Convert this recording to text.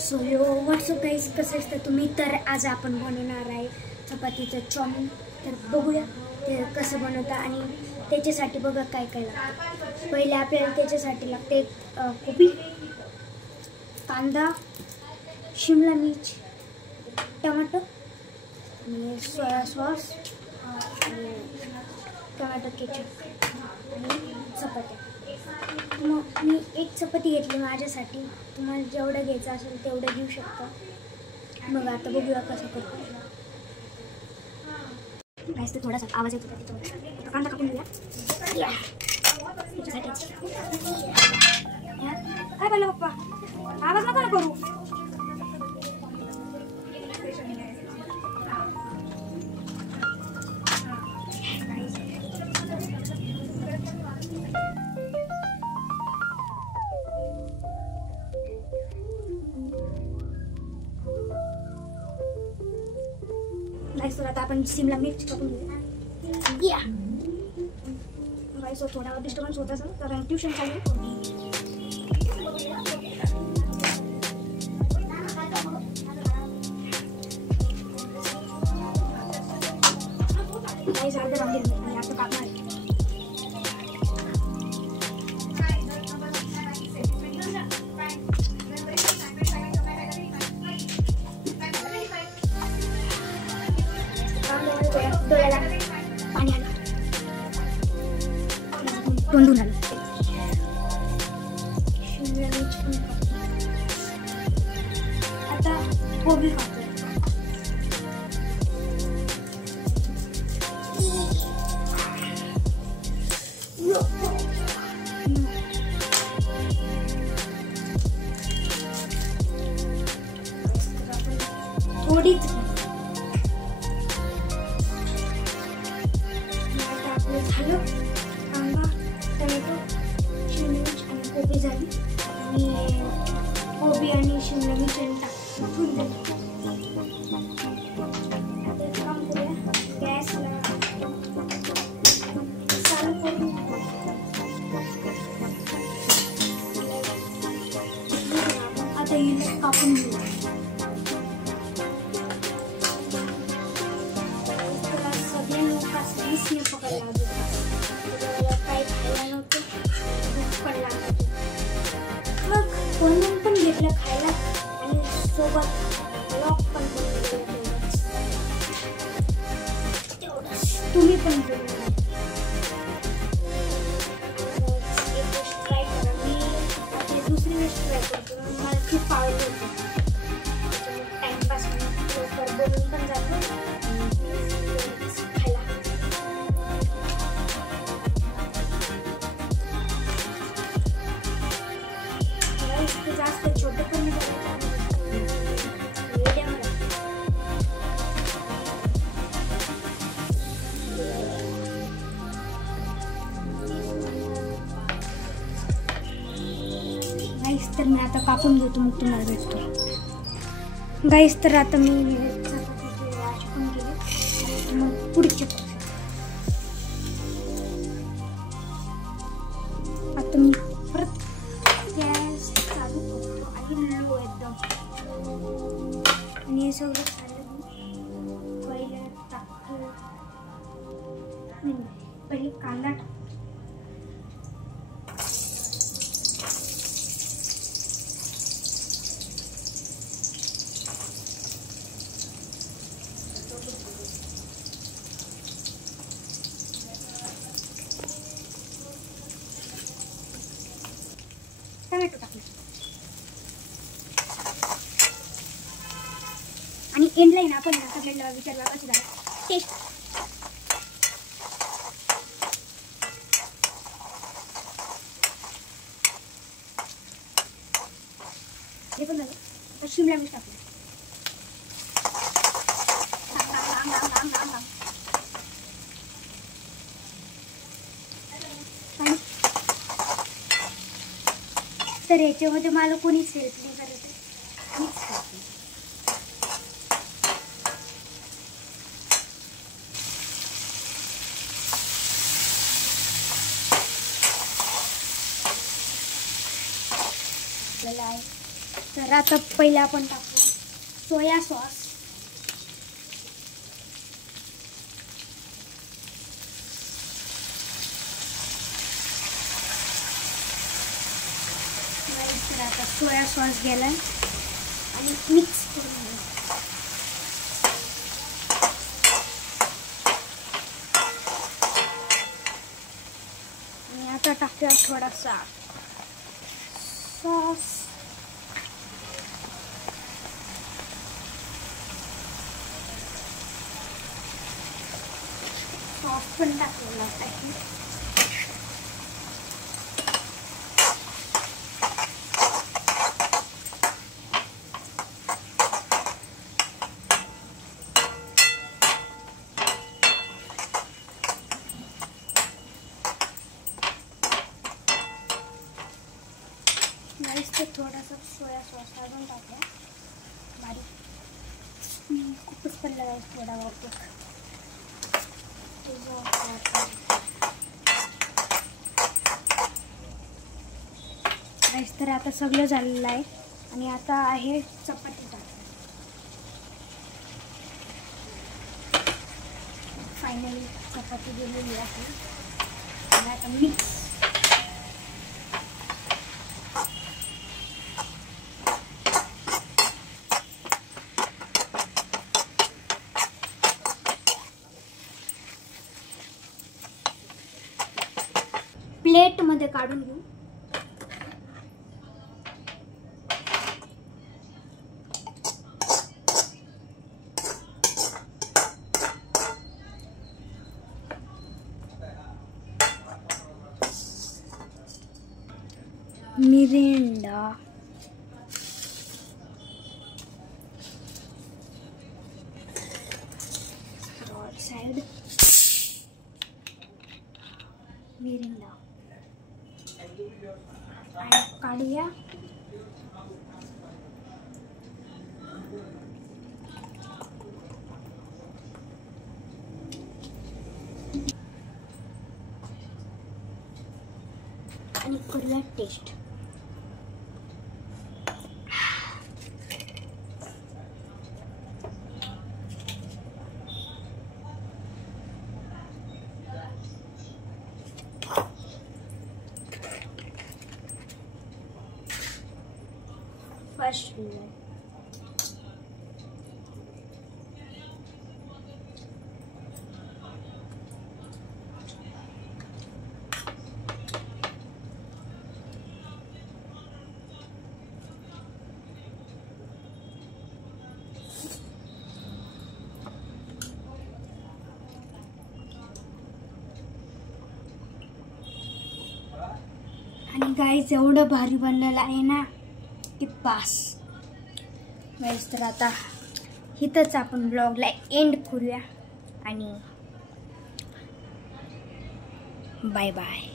So यो WhatsApp guys, कसं असतं तुम्ही तर आज आपण बनवणार आहे चपातीचं चाऊमिन. तर बघूया ते कसं बनवतं आणि त्याच्यासाठी बघा काय काय लागतं. पहिले आपल्याला त्याच्यासाठी लागते कोबी, कांदा, शिमला मिर्च, टमाटर आणि सोया सॉस आणि टमाटर केचप आणि चपात्या. मग मी एक चपाती घेतली माझ्यासाठी. तुम्हाला जेवढं घ्यायचं असेल तेवढं घेऊ शकता. मग आता बघूया कसं करतो. गाईस, तर थोडासा आवाज येतो त्याच्यावर. कांदा कापून घेऊया. काय बोलला पप्पा? आवाज नका करू. गाईस, तर आता आपण शिमला मिर्च कापून घेऊया. गाईस, थोडा डिस्टर्बन्स होत असेल तर ट्युशन चालू. गाईस, अर्धा बांधले आणि आता कापणार. डोळ्याला पाणी आलं, तोंडून आलं. शिमला मिर्च पण आता कोबी खातो. थोडीच झालं. कांदा, टोमॅटो, शिमला मिर्च आणि कोबी झाली. आणि कोबी आणि शिमला मिर्च टाकून काम करूया. गॅसला चालू करून आता हिला कापून घेऊया. पकडला काही खायला नव्हतं, भूक पण लागत. मग कोणी पण घेतलं खायला आणि सोबत लॉक पण तेवढंच तुम्ही पण करू. एक गोष्ट ट्राय करा. मी आता दुसरी गोष्ट ट्राय करतो. मला खूप आवडलं होतं. टाइमपास लवकर बोलून पण जातो. जास्त छोटे पण गाईस, तर मी आता कापून घेतो मग तुम्हाला भेटतो. गाईस, तर आता मी पण गेले. मग पुढचे आता मी परत गॅस चालू करतो आणि लो एकदम. आणि हे सगळं झालं पहिलं टाकतो. पहिले कांदा टाकतो. टोमॅटो टाकले आणि एंडला आहे ना आपण सगळ्यांना विचारला कसं झालं टेस्ट. हे पण झालं. आता शिमला मिर्च टाकलं. तर याच्यामध्ये मला कोणीच हेल्प नाही करत. मीच करते. आपल्याला तर आता पहिले आपण टाकू सोया सॉस. तर आता सोया सॉस गेला आणि मिक्स करून घेऊ. आणि आता टाकूया थोडासा सॉस. सॉस पण टाकलेला आहे. ते थोडासा सोया सॉस अजून टाकूया बारीक. खूपच पडला आहे थोडा बहुतेक. तर आता सगळं झालेलं आहे आणि आता आहे चपाती टाक. फायनली चपाती गेलेली आहे आणि आता मिक्स. प्लेट मध्ये काढून घेऊ. मिरिंडा, रॉड साइड मिरिंडा काढूया. आणि करूया टेस्ट. फर्स्ट आणि गाईज एवढं भारी बनलेलं आहे ना की बास. गाईज तर आता इथंच आपण ब्लॉगला एंड करूया आणि बाय बाय.